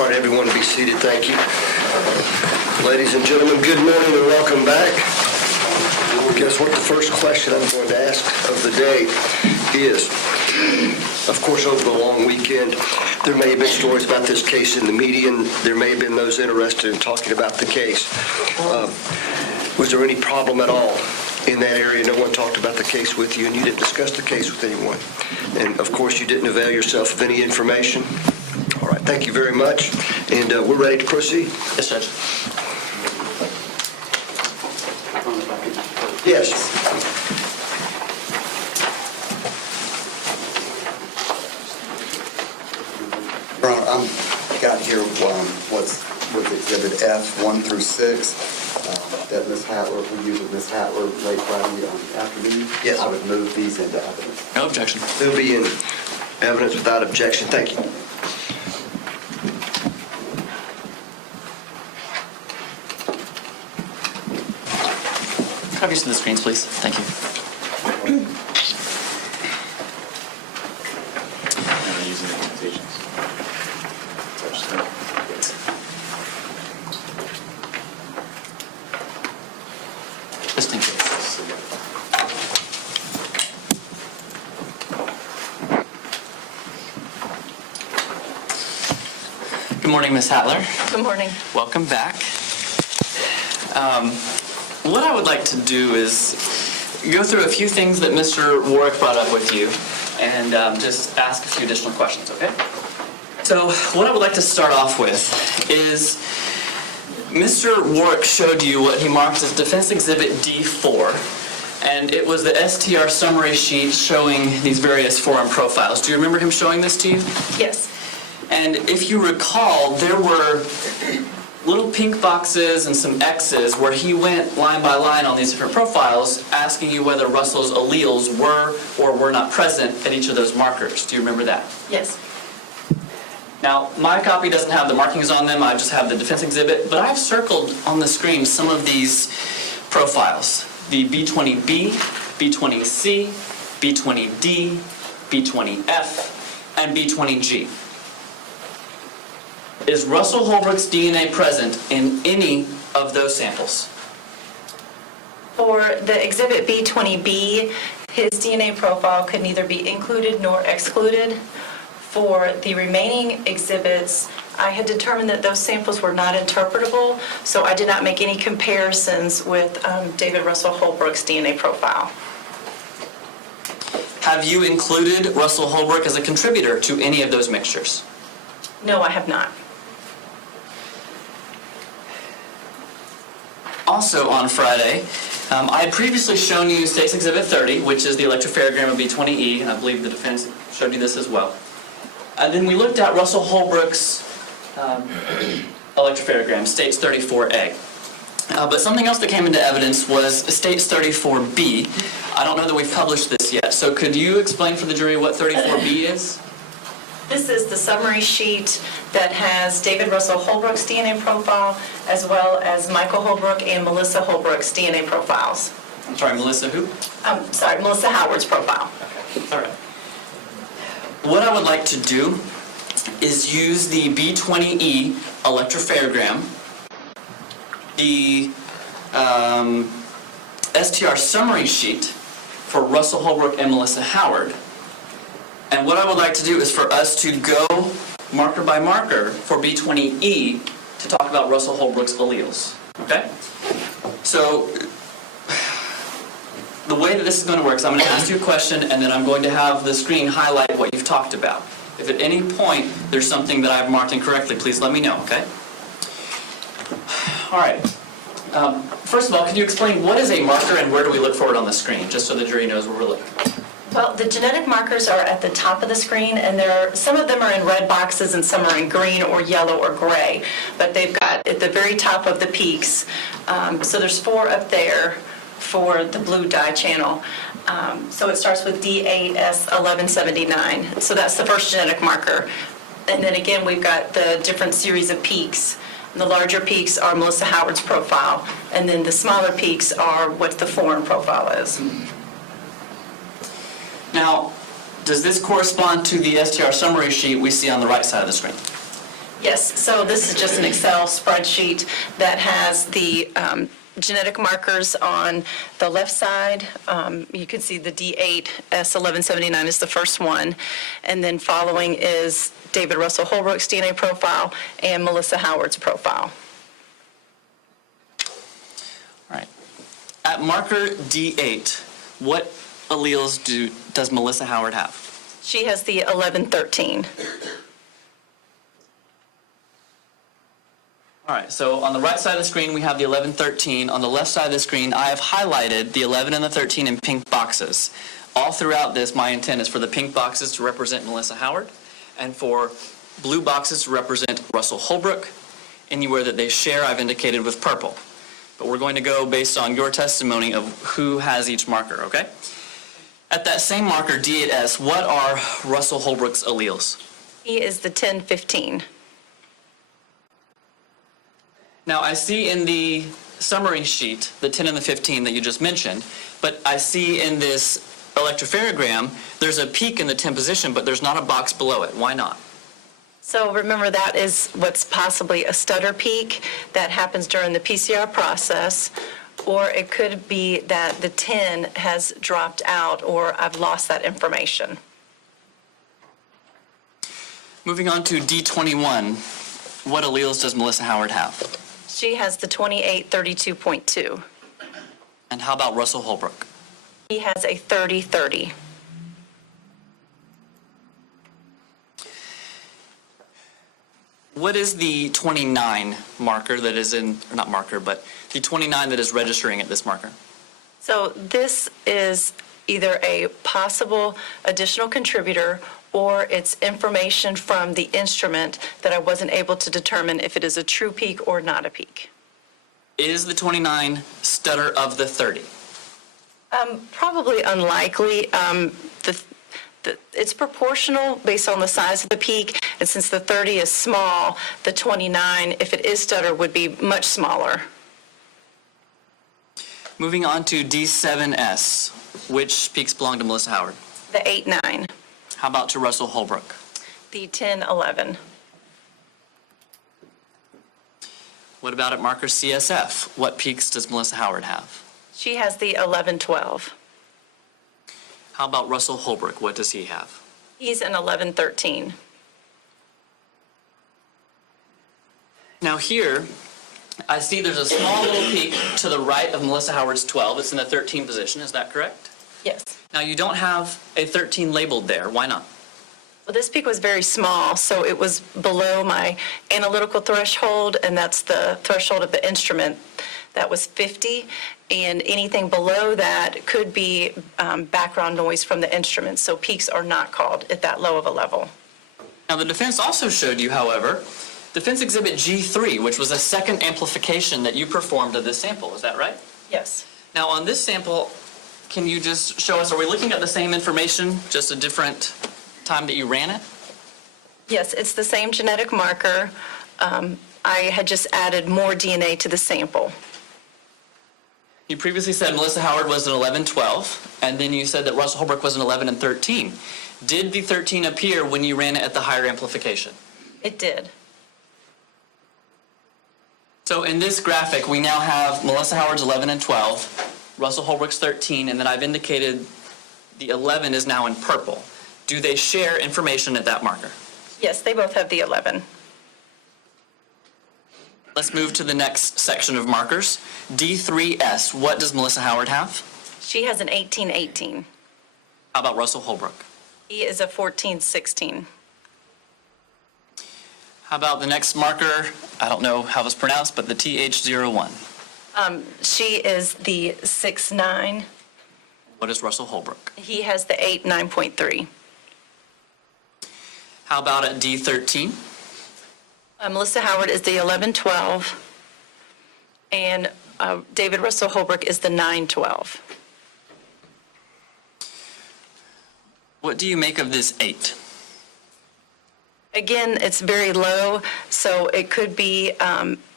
All right, everyone, be seated. Thank you. Ladies and gentlemen, good morning and welcome back. Guess what? The first question I'm going to ask of the day is, of course, over the long weekend, there may have been stories about this case in the media, and there may have been those interested in talking about the case. Was there any problem at all in that area? No one talked about the case with you, and you didn't discuss the case with anyone. And, of course, you didn't avail yourself of any information. All right, thank you very much. And we're ready to proceed. Yes, Judge. Yes. Your Honor, I've got here what's with Exhibit F, 1 through 6, that Ms. Hatler, we used with Ms. Hatler late Friday afternoon. Yes. I would move these into evidence. No objection. They'll be in evidence without objection. Thank you. Could I have use of the screens, please? Thank you. Using the qualifications. Just in case. Good morning, Ms. Hatler. Good morning. Welcome back. What I would like to do is go through a few things that Mr. Warwick brought up with you and just ask a few additional questions, okay? So what I would like to start off with is Mr. Warwick showed you what he marked as Defense Exhibit D4, and it was the STR summary sheet showing these various foreign profiles. Do you remember him showing this to you? Yes. And if you recall, there were little pink boxes and some X's where he went line by line on these different profiles, asking you whether Russell's alleles were or were not present at each of those markers. Do you remember that? Yes. Now, my copy doesn't have the markings on them. I just have the defense exhibit, but I've circled on the screen some of these profiles. The B20B, B20C, B20D, B20F, and B20G. Is Russell Holbrook's DNA present in any of those samples? For the exhibit B20B, his DNA profile could neither be included nor excluded. For the remaining exhibits, I had determined that those samples were not interpretable, so I did not make any comparisons with David Russell Holbrook's DNA profile. Have you included Russell Holbrook as a contributor to any of those mixtures? No, I have not. Also on Friday, I had previously shown you State's Exhibit 30, which is the electropherogram of B20E, and I believe the defense showed you this as well. And then we looked at Russell Holbrook's electropherogram, State's 34A. But something else that came into evidence was State's 34B. I don't know that we've published this yet, so could you explain for the jury what 34B is? This is the summary sheet that has David Russell Holbrook's DNA profile, as well as Michael Holbrook and Melissa Holbrook's DNA profiles. I'm sorry, Melissa who? Melissa Howard's profile. Okay, all right. What I would like to do is use the B20E electropherogram, the STR summary sheet for Russell Holbrook and Melissa Howard. And what I would like to do is for us to go marker by marker for B20E to talk about Russell Holbrook's alleles, okay? So the way that this is going to work is I'm going to ask you a question and then I'm going to have the screen highlight what you've talked about. If at any point there's something that I've marked incorrectly, please let me know, okay? All right. First of all, could you explain what is a marker and where do we look for it on the screen, just so the jury knows where we're looking? Well, the genetic markers are at the top of the screen, and some of them are in red boxes and some are in green or yellow or gray. But they've got at the very top of the peaks. So there's 4 up there for the blue dye channel. So it starts with D8S1179. So that's the first genetic marker. And then again, we've got the different series of peaks. The larger peaks are Melissa Howard's profile, and then the smaller peaks are what the foreign profile is. Now, does this correspond to the STR summary sheet we see on the right side of the screen? Yes, so this is just an Excel spreadsheet that has the genetic markers on the left side. You can see the D8 S1179 is the first one, and then following is David Russell Holbrook's DNA profile and Melissa Howard's profile. All right. At marker D8, what alleles does Melissa Howard have? She has the 1113. All right, so on the right side of the screen, we have the 1113. On the left side of the screen, I have highlighted the 11 and the 13 in pink boxes. All throughout this, my intent is for the pink boxes to represent Melissa Howard, and for blue boxes to represent Russell Holbrook. Anywhere that they share, I've indicated with purple. But we're going to go based on your testimony of who has each marker, okay? At that same marker, D8S, what are Russell Holbrook's alleles? He is the 1015. Now, I see in the summary sheet the 10 and the 15 that you just mentioned, but I see in this electropherogram there's a peak in the 10 position, but there's not a box below it. Why not? So remember, that is what's possibly a stutter peak that happens during the PCR process, or it could be that the 10 has dropped out or I've lost that information. Moving on to D21, what alleles does Melissa Howard have? She has the 2832.2. And how about Russell Holbrook? He has a 3030. What is the 29 marker that is in, or not marker, but the 29 that is registering at this marker? So this is either a possible additional contributor or it's information from the instrument that I wasn't able to determine if it is a true peak or not a peak. Is the 29 stutter of the 30? Probably unlikely. It's proportional based on the size of the peak, and since the 30 is small, the 29, if it is stutter, would be much smaller. Moving on to D7S, which peaks belong to Melissa Howard? The 8-9, How about to Russell Holbrook? the 10-11. What about at marker CSF? What peaks does Melissa Howard have? She has the 11-12. How about Russell Holbrook? What does he have? He's an 11-13. Now here, I see there's a small little peak to the right of Melissa Howard's 12. It's in the 13 position, is that correct? Yes. Now you don't have a 13 labeled there. Why not? Well, this peak was very small, so it was below my analytical threshold, and that's the threshold of the instrument. That was 50, and anything below that could be background noise from the instrument, so peaks are not called at that low of a level. Now the defense also showed you, however, Defense Exhibit G3, which was a second amplification that you performed of this sample. Is that right? Yes. Now on this sample, can you just show us, are we looking at the same information, just a different time that you ran it? Yes, it's the same genetic marker. I had just added more DNA to the sample. You previously said Melissa Howard was an 11-12, and then you said that Russell Holbrook was an 11 and 13. Did the 13 appear when you ran it at the higher amplification? It did. So in this graphic, we now have Melissa Howard's 11 and 12, Russell Holbrook's 13, and then I've indicated the 11 is now in purple. Do they share information at that marker? Yes, they both have the 11. Let's move to the next section of markers. D3S, what does Melissa Howard have? She has an 18-18. How about Russell Holbrook? He is a 14-16. How about the next marker? I don't know how it's pronounced, but the TH01. She is the 6-9. What is Russell Holbrook? He has the 8-9.3. How about at D13? Melissa Howard is the 11-12, and David Russell Holbrook is the 9-12. What do you make of this 8? Again, it's very low, so it could be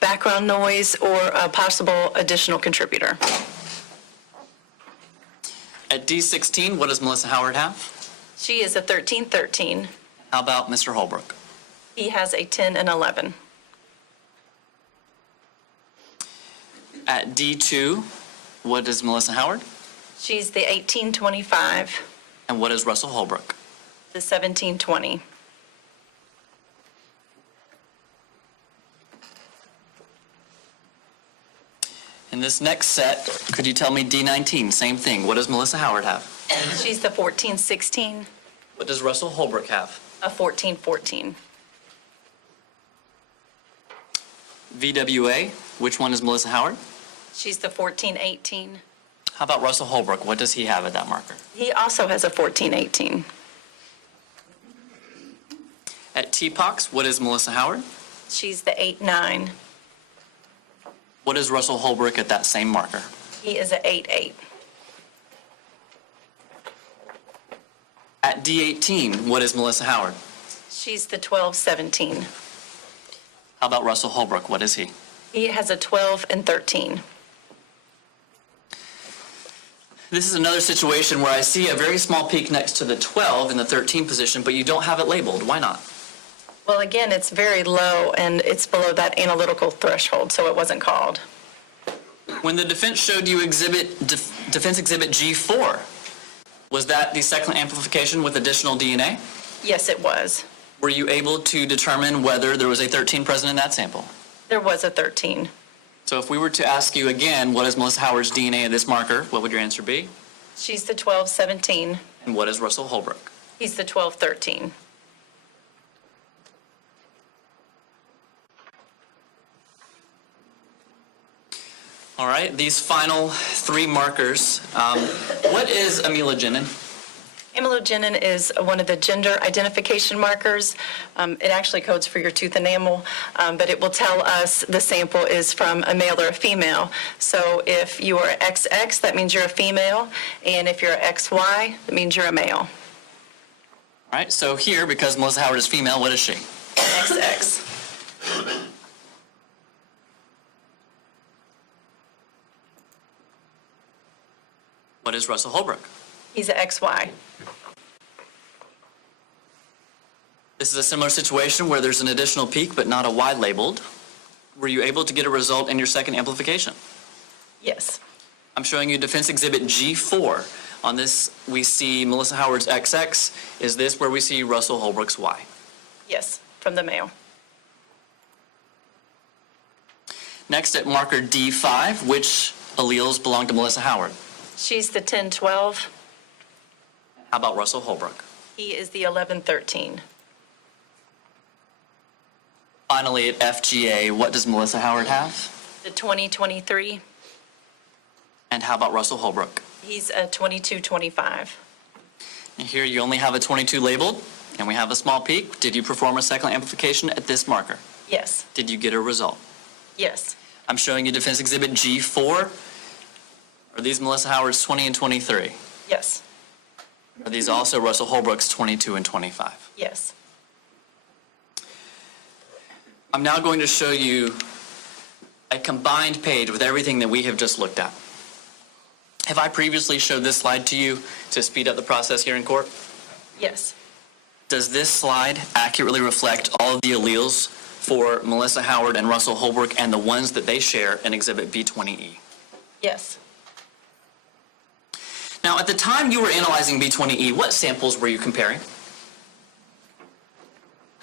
background noise or a possible additional contributor. At D16, what does Melissa Howard have? She is a 13-13. How about Mr. Holbrook? He has a 10 and 11. At D2, what is Melissa Howard? She's the 1825, And what is Russell Holbrook? the 1720. In this next set, could you tell me D19, same thing, what does Melissa Howard have? She's the 1416, What does Russell Holbrook have? a 1414. VWA, which one is Melissa Howard? She's the 1418. How about Russell Holbrook? What does he have at that marker? He also has a 1418. At TPOX, what is Melissa Howard? She's the 89. What is Russell Holbrook at that same marker? He is a 88. At D18, what is Melissa Howard? She's the 1217. How about Russell Holbrook? What is he? He has a 12 and 13. This is another situation where I see a very small peak next to the 12 in the 13 position, but you don't have it labeled. Why not? Well, again, it's very low, and it's below that analytical threshold, so it wasn't called. When the defense showed you Defense Exhibit G4, was that the second amplification with additional DNA? Yes, it was. Were you able to determine whether there was a 13 present in that sample? There was a 13. So if we were to ask you again, what is Melissa Howard's DNA at this marker, what would your answer be? She's the 1217. And what is Russell Holbrook? He's the 1213. All right, these final three markers. What is amelogenin? Amelogenin is one of the gender identification markers. It actually codes for your tooth enamel, but it will tell us the sample is from a male or a female. So if you are XX, that means you're a female, and if you're XY, that means you're a male. All right, so here, because Melissa Howard is female, what is she? XX. What is Russell Holbrook? He's a XY. This is a similar situation where there's an additional peak but not a Y labeled. Were you able to get a result in your second amplification? Yes. I'm showing you Defense Exhibit G4. On this, we see Melissa Howard's XX. Is this where we see Russell Holbrook's Y? Yes, from the male. Next, at marker D5, which alleles belong to Melissa Howard? She's the 1012. How about Russell Holbrook? He is the 1113. Finally, at FGA, what does Melissa Howard have? The 2023. And how about Russell Holbrook? He's a 2225. And here you only have a 22 labeled, and we have a small peak. Did you perform a second amplification at this marker? Yes. Did you get a result? Yes. I'm showing you Defense Exhibit G4. Are these Melissa Howard's 20 and 23? Yes. Are these also Russell Holbrook's 22 and 25? Yes. I'm now going to show you a combined page with everything that we have just looked at. Have I previously showed this slide to you to speed up the process here in court? Yes. Does this slide accurately reflect all of the alleles for Melissa Howard and Russell Holbrook and the ones that they share in Exhibit B20E? Yes. Now, at the time you were analyzing B20E, what samples were you comparing?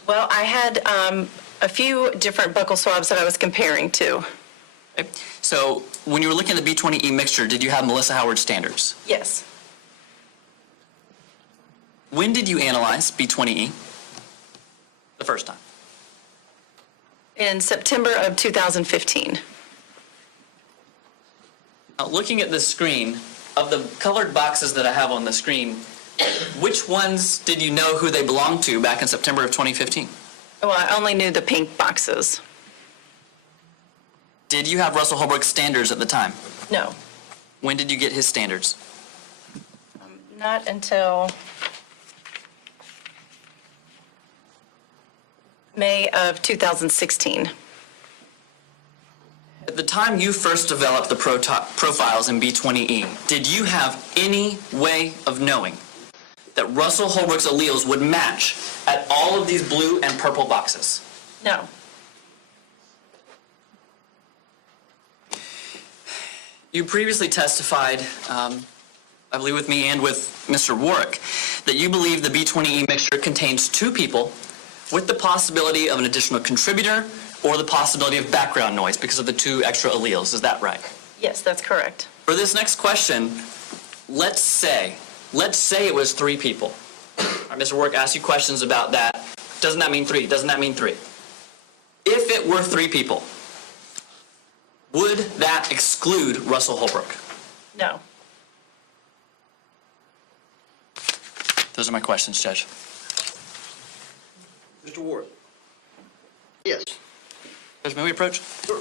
Well, I had a few different buccal swabs that I was comparing to. Okay. So when you were looking at the B20E mixture, did you have Melissa Howard standards? Yes. When did you analyze B20E? The first time. In September of 2015. Now, looking at the screen, of the colored boxes that I have on the screen, which ones did you know who they belonged to back in September of 2015? Well, I only knew the pink boxes. Did you have Russell Holbrook's standards at the time? No. When did you get his standards? Not until May of 2016. At the time you first developed the profiles in B20E, did you have any way of knowing that Russell Holbrook's alleles would match at all of these blue and purple boxes? No. You previously testified, I believe with me and with Mr. Warwick, that you believe the B20E mixture contains two people with the possibility of an additional contributor or the possibility of background noise because of the two extra alleles. Is that right? Yes, that's correct. For this next question, let's say it was three people. All right, Mr. Warwick asked you questions about that. Doesn't that mean three? Doesn't that mean three? If it were three people, would that exclude Russell Holbrook? No. Those are my questions, Judge. Mr. Ward? Yes. Judge, may we approach? Sure.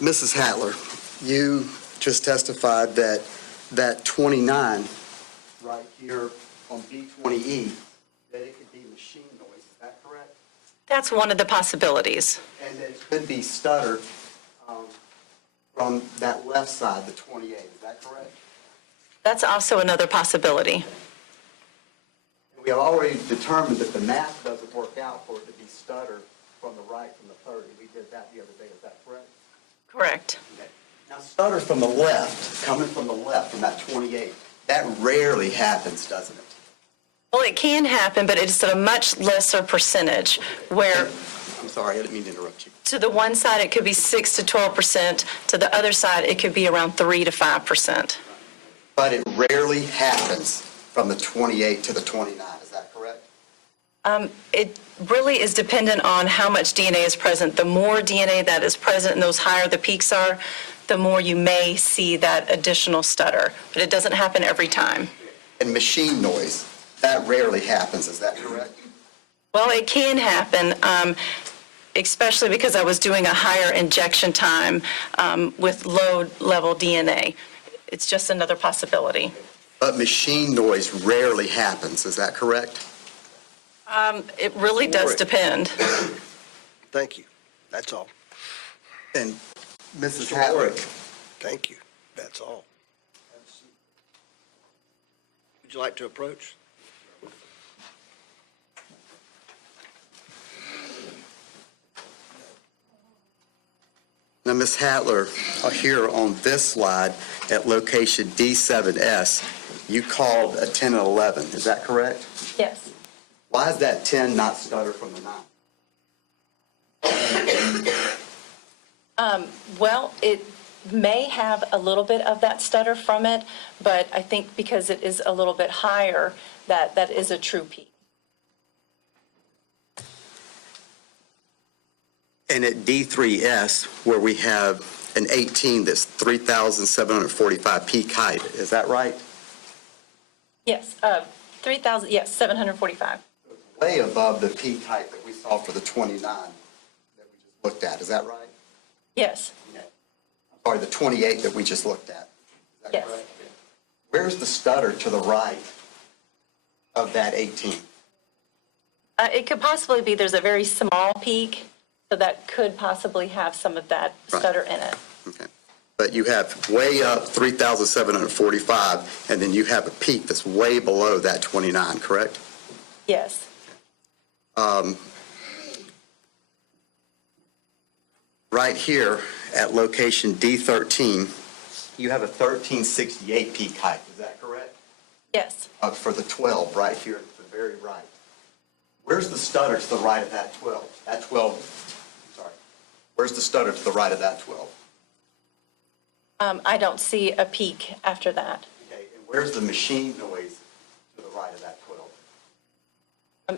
Mrs. Hatler, you just testified that that 29 right here on B20E, that it could be machine noise. Is that correct? That's one of the possibilities. And that it could be stutter from that left side, the 28. Is that correct? That's also another possibility. And we have already determined that the math doesn't work out for it to be stutter from the right from the 30. We did that the other day. Is that correct? Correct. Okay. Now, stutter from the left, coming from the left, from that 28, that rarely happens, doesn't it? Well, it can happen, but it's at a much lesser percentage, where I'm sorry, I didn't mean to interrupt you. to the one side it could be 6 to 12%, to the other side it could be around 3 to 5%. But it rarely happens from the 28 to the 29, is that correct? It really is dependent on how much DNA is present. The more DNA that is present and those higher the peaks are, the more you may see that additional stutter. But it doesn't happen every time. And machine noise, that rarely happens, is that correct? Well, it can happen, especially because I was doing a higher injection time with low-level DNA. It's just another possibility. But machine noise rarely happens, is that correct? It really does depend. Thank you. That's all. And Mrs. Mr. Hatler, Warwick, thank you. That's all. Would you like to approach? now Ms. Hatler, here on this slide at location D7S, you called a 10 and 11, is that correct? Yes. Why is that 10 not stutter from the 9? Well, it may have a little bit of that stutter from it, but I think because it is a little bit higher, that is a true peak. And at D3S, where we have an 18 that's 3,745 peak height, is that right? Yes, 3,000, yes, 745. Way above the peak height that we saw for the 29 that we just looked at, is that right? Yes, Sorry, the 28 that we just looked at. Is that Yes. correct? Where's the stutter to the right of that 18? it could possibly be there's a very small peak, so that could possibly have some of that Right. stutter in it. Okay. But you have way up 3,745, and then you have a peak that's way below that 29, correct? Yes. Right here at location D13, you have a 1368 peak height, is that correct? Yes. For the 12, right here at the very right. Where's the stutter to the right of that 12? That 12, sorry. Where's the stutter to the right of that 12? I don't see a peak after that. Okay, and where's the machine noise to the right of that 12?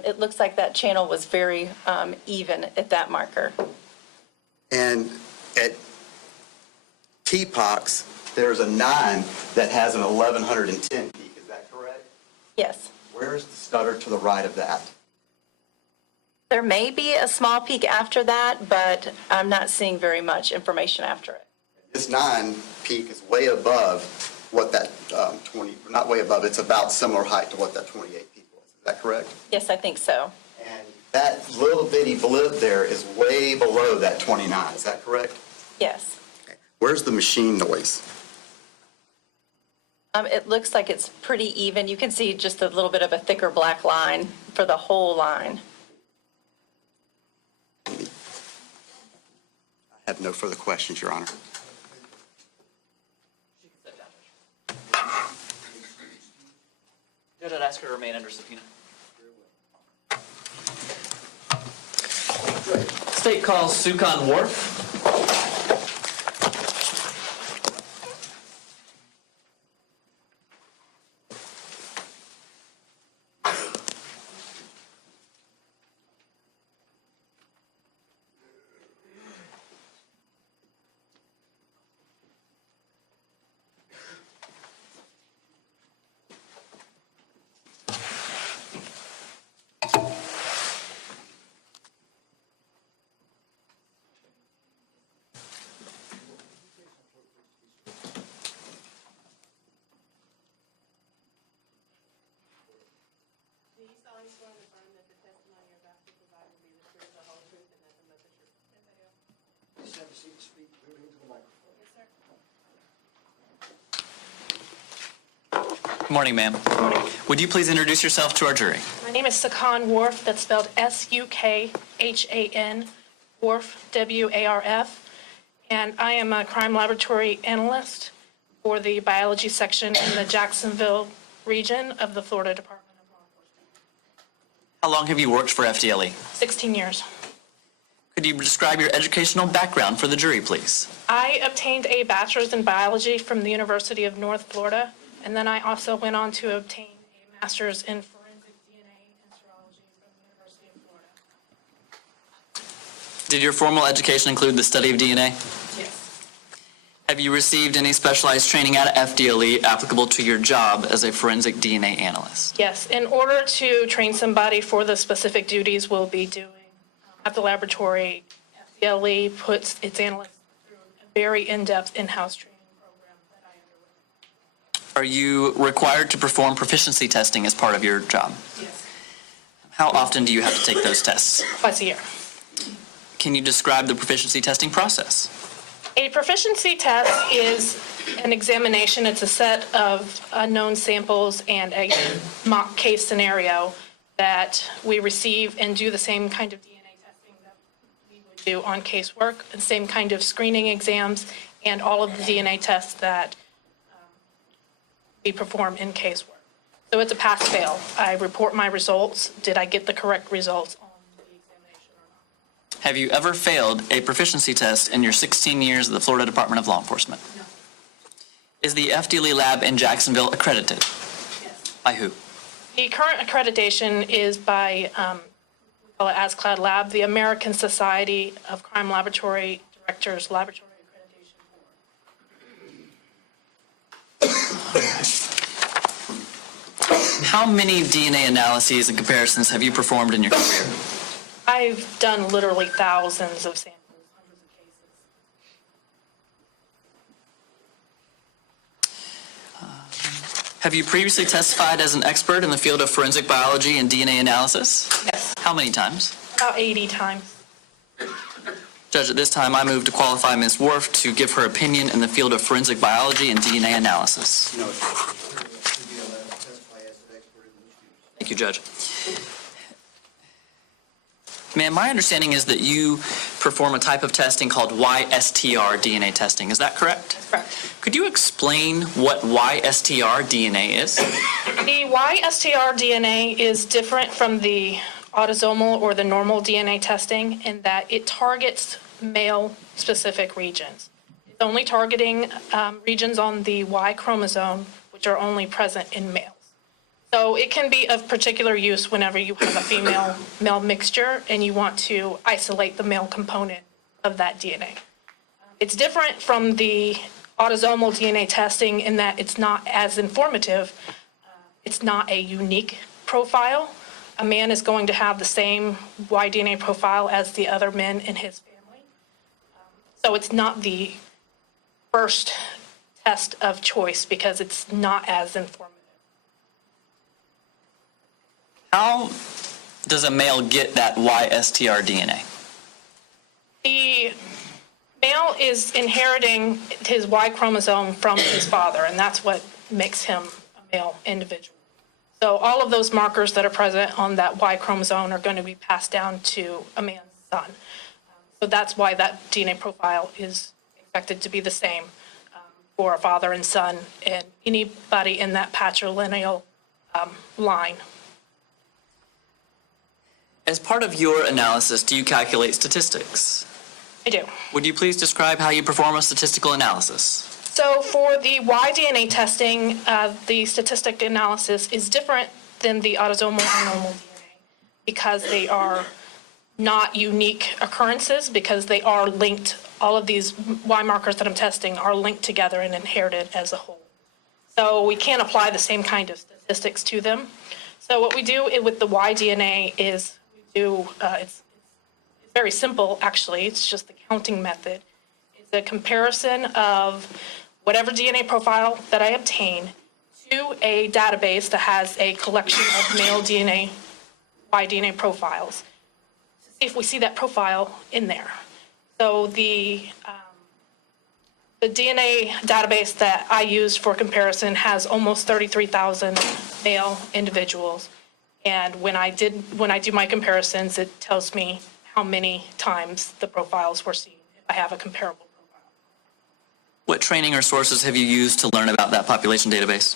It looks like that channel was very even at that marker. And at TPOX, there's a 9 that has an 1110 peak, is that correct? Yes. Where's the stutter to the right of that? There may be a small peak after that, but I'm not seeing very much information after it. This 9 peak is way above what that 20, not way above, it's about similar height to what that 28 peak was. Is that correct? Yes, I think so. And that little bitty blip there is way below that 29. Is that correct? Yes. Where's the machine noise? It looks like it's pretty even. You can see just a little bit of a thicker black line for the whole line. I have no further questions, Your Honor. Judge, I'd ask her to remain under subpoena. State calls Sukhan Warf. Do you solemnly swear and affirm that the testimony you're about to provide will be the truth, the whole truth, and nothing but the truth? Yes, I do. Please have a seat and speak clearly into the microphone. Yes, sir. Good morning, ma'am. Would you please introduce yourself to our jury? My name is Sukhan Warf, that's spelled S-U-K-H-A-N, Warf, W-A-R-F, and I am a crime laboratory analyst for the biology section in the Jacksonville region of the Florida Department of Law Enforcement. How long have you worked for FDLE? 16 years. Could you describe your educational background for the jury, please? I obtained a bachelor's in biology from the University of North Florida, and then I also went on to obtain a master's in forensic DNA and serology from the University of Florida. Did your formal education include the study of DNA? Yes. Have you received any specialized training at FDLE applicable to your job as a forensic DNA analyst? Yes, in order to train somebody for the specific duties we'll be doing at the laboratory, FDLE puts its analysts through a very in-depth in-house training program that I underwent. Are you required to perform proficiency testing as part of your job? Yes. How often do you have to take those tests? Twice a year. Can you describe the proficiency testing process? A proficiency test is an examination. It's a set of unknown samples and a mock case scenario that we receive and do the same kind of DNA testing that we would do on casework, the same kind of screening exams, and all of the DNA tests that we perform in casework. So it's a pass-fail. I report my results. Did I get the correct results on the examination or not? Have you ever failed a proficiency test in your 16 years at the Florida Department of Law Enforcement? No. Is the FDLE lab in Jacksonville accredited? Yes. By who? The current accreditation is by, we call it ASCLD Lab, the American Society of Crime Laboratory Directors Laboratory Accreditation Board. How many DNA analyses and comparisons have you performed in your career? I've done literally thousands of samples, hundreds of cases. Have you previously testified as an expert in the field of forensic biology and DNA analysis? Yes, How many times? about 80 times. Judge, at this time, I move to qualify Ms. Warf to give her opinion in the field of forensic biology and DNA analysis. No. Thank you, Judge. Ma'am, my understanding is that you perform a type of testing called Y-STR DNA testing. Is that correct? Correct. Could you explain what Y-STR DNA is? The Y-STR DNA is different from the autosomal or the normal DNA testing in that it targets male-specific regions. It's only targeting regions on the Y chromosome, which are only present in males. So it can be of particular use whenever you have a female-male mixture and you want to isolate the male component of that DNA. It's different from the autosomal DNA testing in that it's not as informative. It's not a unique profile. a man is going to have the same Y-DNA profile as the other men in his family. So it's not the first test of choice because it's not as informative. How does a male get that Y-STR DNA? The male is inheriting his Y chromosome from his father, and that's what makes him a male individual. So all of those markers that are present on that Y chromosome are going to be passed down to a man's son. So that's why that DNA profile is expected to be the same for a father and son and anybody in that patrilineal line. As part of your analysis, do you calculate statistics? I do. Would you please describe how you perform a statistical analysis? So for the Y-DNA testing, the statistic analysis is different than the autosomal and normal DNA because they are not unique occurrences, because they are linked. All of these Y markers that I'm testing are linked together and inherited as a whole. So we can't apply the same kind of statistics to them. So what we do with the Y-DNA is it's very simple, actually. It's just the counting method. It's a comparison of whatever DNA profile that I obtain to a database that has a collection of male DNA, Y-DNA profiles, to see if we see that profile in there. So the DNA database that I use for comparison has almost 33,000 male individuals. And when I do my comparisons, it tells me how many times the profiles were seen if I have a comparable profile. What training or sources have you used to learn about that population database?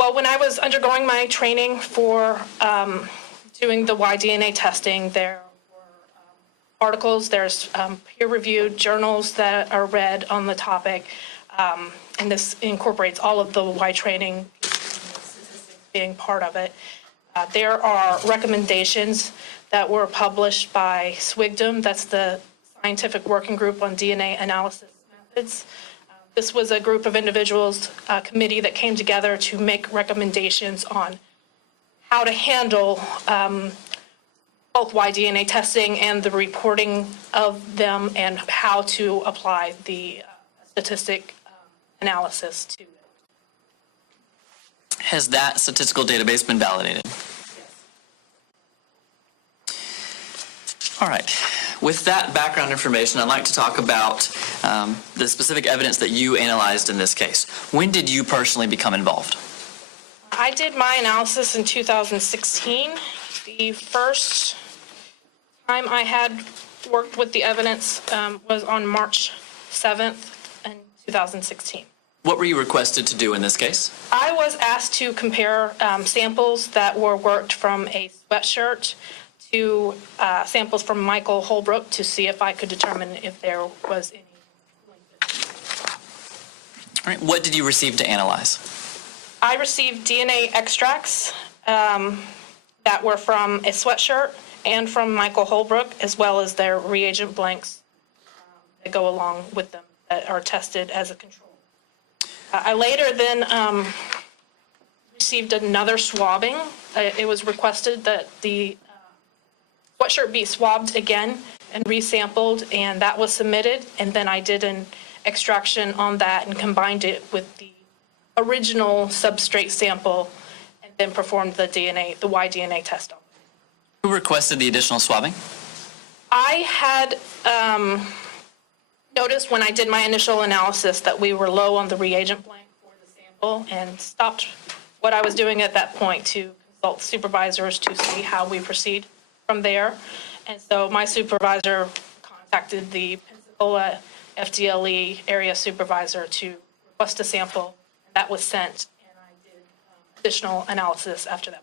Well, when I was undergoing my training for doing the Y-DNA testing, there were articles, there's peer-reviewed journals that are read on the topic, and this incorporates all of the Y training being part of it. There are recommendations that were published by SWGDM, that's the Scientific Working Group on DNA Analysis Methods. This was a group of individuals, a committee that came together to make recommendations on how to handle both Y-DNA testing and the reporting of them and how to apply the statistic analysis to it. Has that statistical database been validated? All right. With that background information, I'd like to talk about the specific evidence that you analyzed in this case. When did you personally become involved? I did my analysis in 2016. The first time I had worked with the evidence was on March 7th in 2016. What were you requested to do in this case? I was asked to compare samples that were worked from a sweatshirt to samples from Michael Holbrook to see if I could determine if there was any linkage. All right. What did you receive to analyze? I received DNA extracts that were from a sweatshirt and from Michael Holbrook, as well as their reagent blanks that go along with them that are tested as a control. I later then received another swabbing. It was requested that the sweatshirt be swabbed again and resampled, and that was submitted. And then I did an extraction on that and combined it with the original substrate sample and then performed the Y-DNA test on it. Who requested the additional swabbing? I had noticed when I did my initial analysis that we were low on the reagent blank for the sample and stopped what I was doing at that point to consult supervisors to see how we proceed from there. And so my supervisor contacted the Pensacola FDLE area supervisor to request a sample. That was sent, and I did additional analysis after that.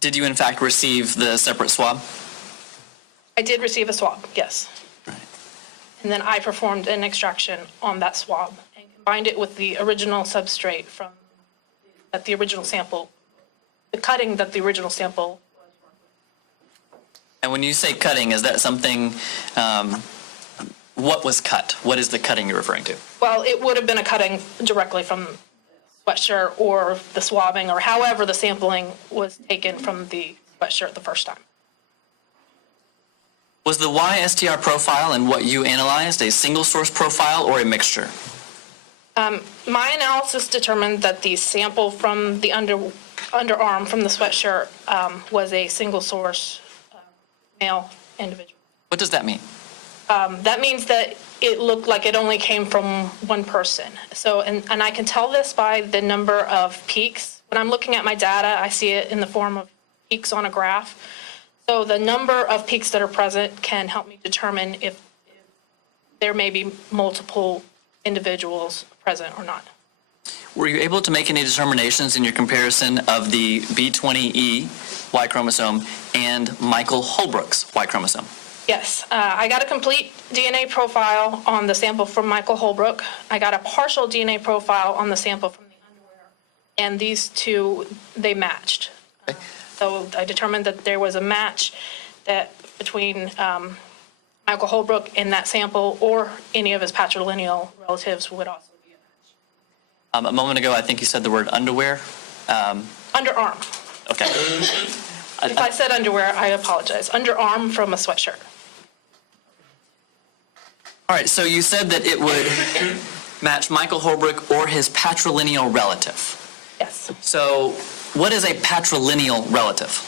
Did you in fact receive the separate swab? I did receive a swab, yes. Right. And then I performed an extraction on that swab and combined it with the original substrate from that the original sample, the cutting that the original sample was from. And when you say cutting, is that something, what was cut? What is the cutting you're referring to? Well, it would have been a cutting directly from the sweatshirt or the swabbing or however the sampling was taken from the sweatshirt the first time. Was the Y-STR profile and what you analyzed a single source profile or a mixture? My analysis determined that the sample from the underarm from the sweatshirt was a single source male individual. What does that mean? That means that it looked like it only came from one person. So, and I can tell this by the number of peaks. When I'm looking at my data, I see it in the form of peaks on a graph. So the number of peaks that are present can help me determine if there may be multiple individuals present or not. Were you able to make any determinations in your comparison of the B20E Y chromosome and Michael Holbrook's Y chromosome? Yes, I got a complete DNA profile on the sample from Michael Holbrook. I got a partial DNA profile on the sample from the underwear, and these two, they matched. Okay. So I determined that there was a match that between Michael Holbrook and that sample, or any of his patrilineal relatives would also be a match. A moment ago, I think you said the word underwear. Underarm. Okay. If I said underwear, I apologize. Underarm from a sweatshirt. All right, so you said that it would match Michael Holbrook or his patrilineal relative. Yes. So what is a patrilineal relative?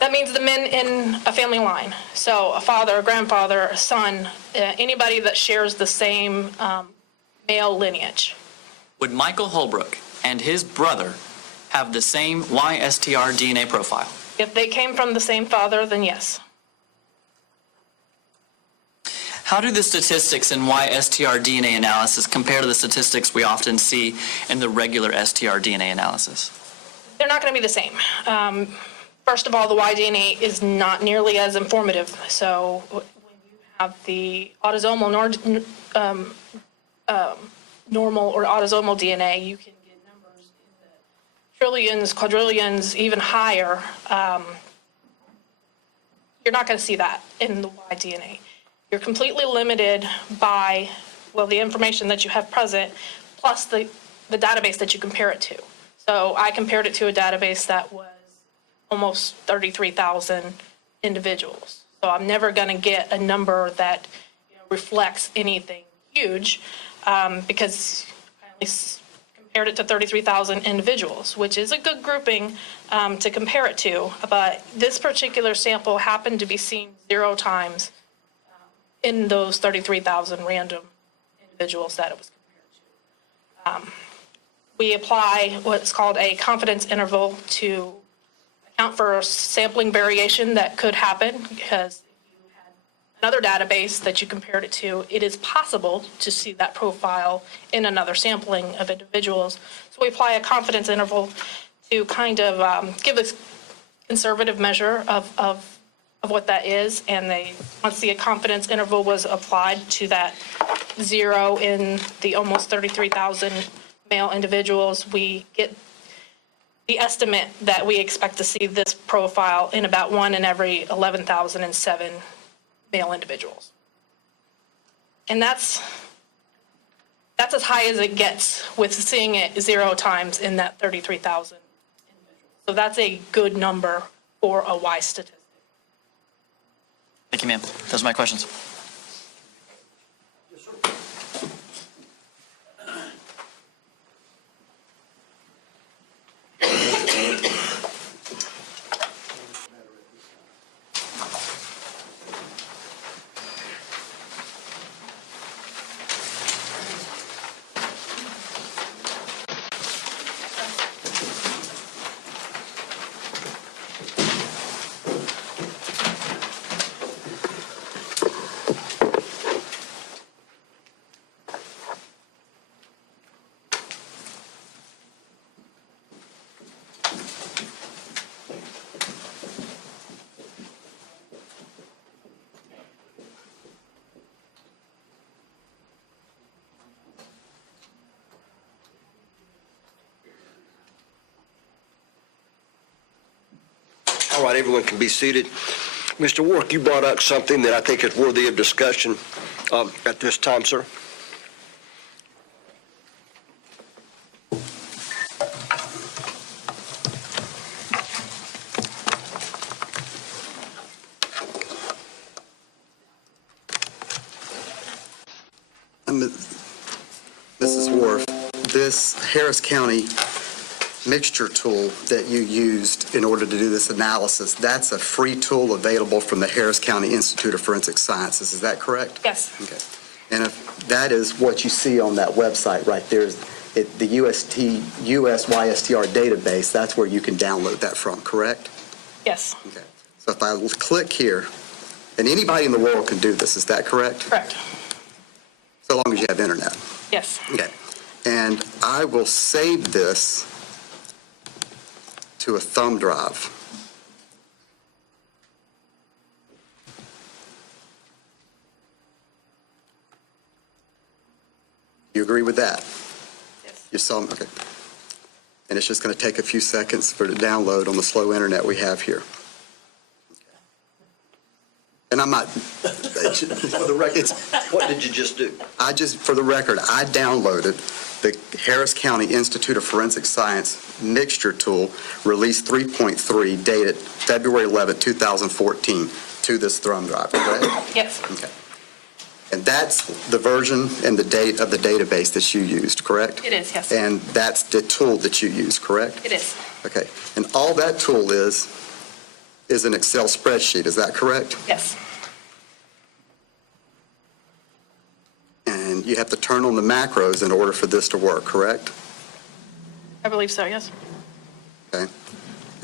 That means the men in a family line. So a father, a grandfather, a son, anybody that shares the same male lineage. Would Michael Holbrook and his brother have the same Y-STR DNA profile? If they came from the same father, then yes. How do the statistics in Y-STR DNA analysis compare to the statistics we often see in the regular STR DNA analysis? They're not going to be the same. First of all, the Y-DNA is not nearly as informative. So when you have the autosomal normal or autosomal DNA, you can get numbers in the trillions, quadrillions, even higher. You're not going to see that in the Y-DNA. You're completely limited by, well, the information that you have present, plus the database that you compare it to. So I compared it to a database that was almost 33,000 individuals. So I'm never going to get a number that reflects anything huge because I only compared it to 33,000 individuals, which is a good grouping to compare it to. But this particular sample happened to be seen 0 times in those 33,000 random individuals that it was compared to. We apply what's called a confidence interval to account for sampling variation that could happen, because if you had another database that you compared it to, it is possible to see that profile in another sampling of individuals. So we apply a confidence interval to kind of give a conservative measure of what that is, and once the confidence interval was applied to that 0 in the almost 33,000 male individuals, we get the estimate that we expect to see this profile in about 1 in every 11,007 male individuals. And that's as high as it gets with seeing it 0 times in that 33,000 individuals. So that's a good number for a Y statistic. Thank you, ma'am. Those are my questions. All right, everyone can be seated. Mr. Wark, you brought up something that I think is worthy of discussion at this time, sir. Mrs. Warf, this Harris County mixture tool that you used in order to do this analysis, that's a free tool available from the Harris County Institute of Forensic Sciences. Is that correct? Yes. Okay. And if that is what you see on that website right there, the US Y-STR database, that's where you can download that from, correct? Yes. Okay. So if I click here, and anybody in the world can do this, is that correct? Correct. So long as you have internet. Yes. Okay. And I will save this to a thumb drive. You agree with that? Yes. You saw, okay. And it's just going to take a few seconds for it to download on the slow internet we have here. And I'm not, For the record, what did you just do? for the record, I downloaded the Harris County Institute of Forensic Science mixture tool, release 3.3, dated February 11, 2014, to this thumb drive, correct? Yes. Okay. And that's the version and the date of the database that you used, correct? It is, yes. And that's the tool that you used, correct? It is. Okay. And all that tool is an Excel spreadsheet, is that correct? Yes. And you have to turn on the macros in order for this to work, correct? I believe so, yes. Okay.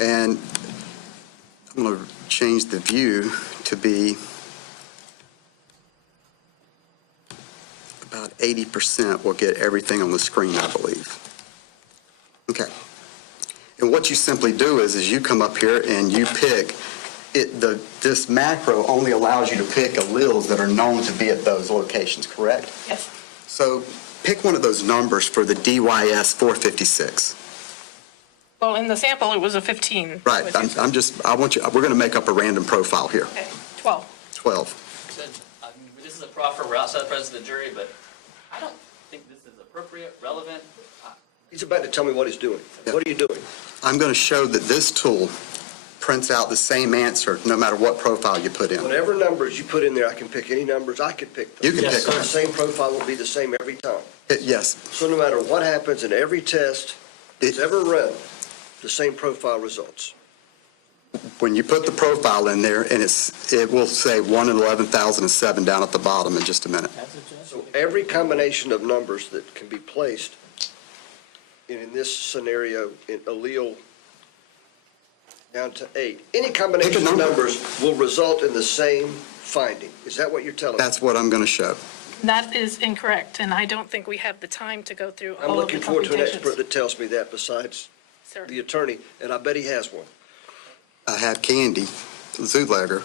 And I'm going to change the view to be about 80% will get everything on the screen, I believe. Okay. And what you simply do is you come up here and you pick this macro only allows you to pick alleles that are known to be at those locations, correct? Yes. So pick one of those numbers for the DYS 456. Well, in the sample, it was a 15. Right. We're going to make up a random profile here. Okay, 12. 12. This is a proffer, we're outside the presence of the jury, but I don't think this is appropriate, relevant. He's about to tell me what he's doing. What are you doing? I'm going to show that this tool prints out the same answer no matter what profile you put in. Whatever numbers you put in there, I can pick any numbers, I could pick them. You can Yes, pick sir. them. The same profile will be the same every time. Yes. So no matter what happens in every test that's ever run, the same profile results. When you put the profile in there, and it will say 1 in 11,007 down at the bottom in just a minute. So every combination of numbers that can be placed in this scenario, in allele down to 8, any combination of number. numbers will result in the same finding. Is that what you're telling me? That's what I'm going to show. That is incorrect, and I don't think we have the time to go through I'm all of the looking forward to an expert computations. that tells me that besides Sir. the attorney, and I bet he has one. I have Candy Zulegger.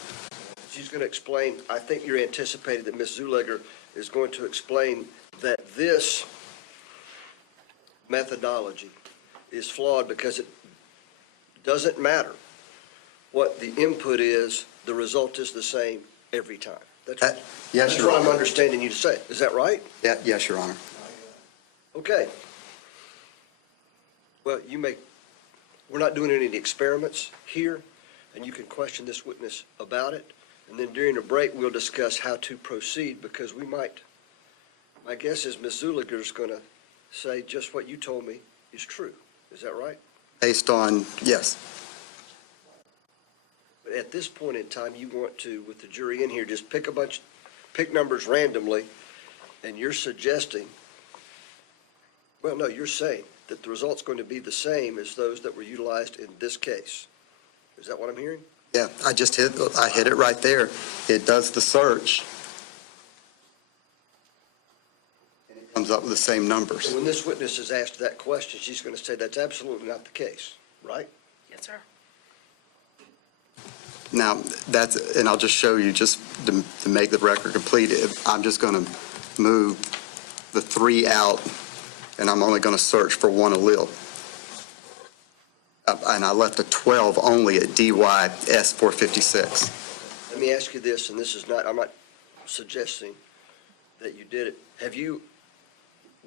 She's going to explain, I think you're anticipating that Ms. Zulegger is going to explain that this methodology is flawed because it doesn't matter what the input is, the result is the same every time. Yes, That's Your what I'm Honor. understanding you to say. Is that right? Yes, Your Honor. Okay. Well, we're not doing any experiments here, and you can question this witness about it. And then during the break, we'll discuss how to proceed, because my guess is Ms. Zuliger's going to say just what you told me is true. Is that right? Based on, yes. But at this point in time, you want to, with the jury in here, just pick numbers randomly, and you're suggesting, well, no, you're saying that the result's going to be the same as those that were utilized in this case. Is that what I'm hearing? Yeah, I hit it right there. It does the search. And it comes up with the same numbers. And when this witness is asked that question, she's going to say that's absolutely not the case, right? Yes, sir. Now, and I'll just show you just to make the record complete. I'm just going to move the 3 out, and I'm only going to search for one allele. And I left a 12 only at DYS 456. Let me ask you this, and I'm not suggesting that you did it. Have you,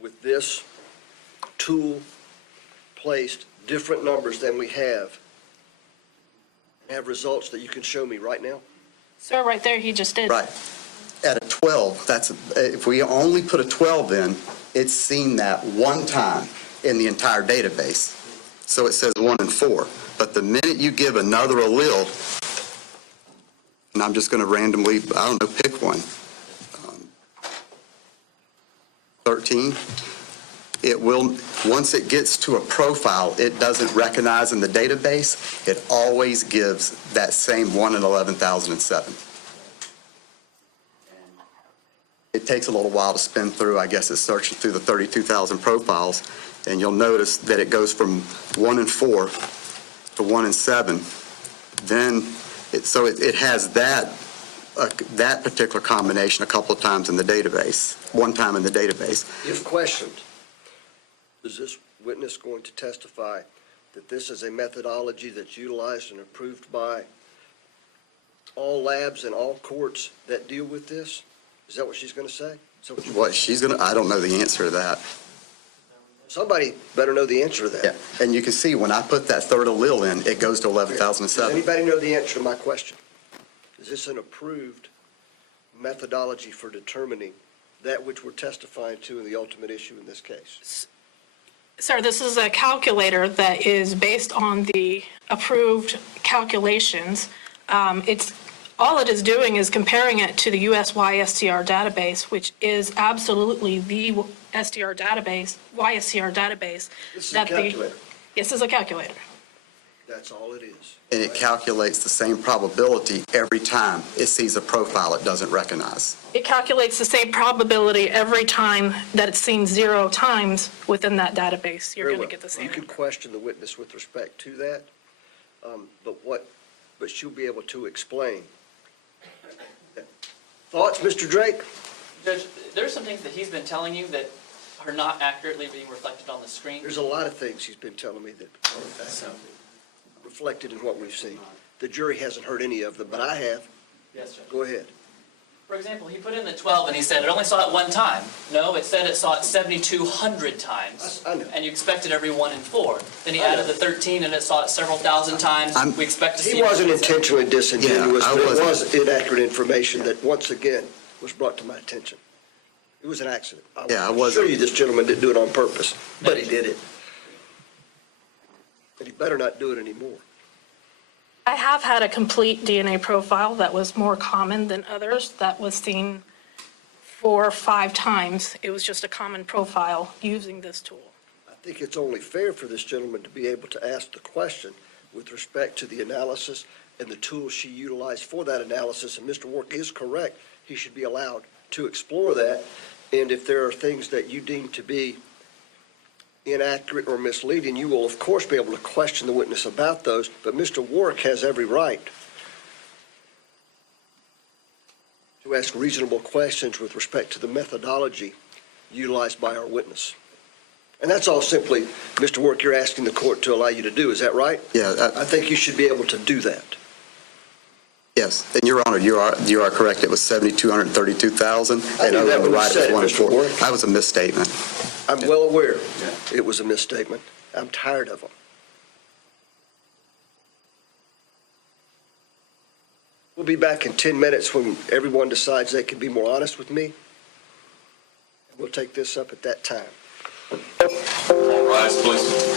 with this tool, placed different numbers than we have results that you can show me right now? Sir, right there, he just did. Right. at a 12, if we only put a 12 in, it's seen that one time in the entire database. So it says 1 and 4. But the minute you give another allele, and I'm just going to randomly, I don't know, pick one, 13, it will, once it gets to a profile it doesn't recognize in the database, it always gives that same 1 in 11,007. It takes a little while to spin through. I guess it's searching through the 32,000 profiles, and you'll notice that it goes from 1 and 4 to 1 and 7. Then, it has that particular combination a couple of times in the database, one time in the database. If questioned, is this witness going to testify that this is a methodology that's utilized and approved by all labs and all courts that deal with this? Is that what she's going to say? What she's going to, I don't know the answer to that. Somebody better know the answer to that. Yeah, and you can see when I put that third allele in, it goes to Does 11,007. anybody know the answer to my question? Is this an approved methodology for determining that which we're testifying to in the ultimate issue in this case? Sir, this is a calculator that is based on the approved calculations. All it is doing is comparing it to the US Y-STR database, which is absolutely the STR database, Y-STR database. This is a calculator. Yes, this is a calculator. That's all it is. And it calculates the same probability every time it sees a profile it doesn't recognize. It calculates the same probability every time that it's seen 0 times within that database. You're Very going well. to get the same. You could question the witness with respect to that, but she'll be able to explain. Thoughts, Mr. Drake? Judge, there's some things that he's been telling you that are not accurately being reflected on the screen. There's a lot of things he's been telling me that aren't reflected in what we've seen. The jury hasn't heard any of them, but I have. Yes, Judge. Go ahead. For example, he put in the 12 and he said it only saw it one time. No, it said it saw it 7,200 times. I know. And you expected every 1 in 4. Then he added the 13 and it saw it several thousand times. We expect to see. He wasn't intentionally disingenuous, Yeah, I but it wasn't. was inaccurate information that once again was brought to my attention. It was an accident. Yeah, I I'm wasn't. sure you this gentleman didn't do it on purpose, but he did it. And he better not do it anymore. I have had a complete DNA profile that was more common than others that was seen 4 or 5 times. It was just a common profile using this tool. I think it's only fair for this gentleman to be able to ask the question with respect to the analysis and the tools she utilized for that analysis. And Mr. Wark is correct. He should be allowed to explore that. And if there are things that you deem to be inaccurate or misleading, you will, of course, be able to question the witness about those. But Mr. Wark has every right to ask reasonable questions with respect to the methodology utilized by our witness. And that's all simply, Mr. Wark, you're asking the court to allow you to do. Is that right? Yeah. I think you should be able to do that. Yes, and Your Honor, you are correct. It was 7,232,000. I knew that when you said it, Mr. Wark. That was a misstatement. I'm well aware it was a misstatement. I'm tired of them. We'll be back in 10 minutes when everyone decides they can be more honest with me. We'll take this up at that time. All rise, please.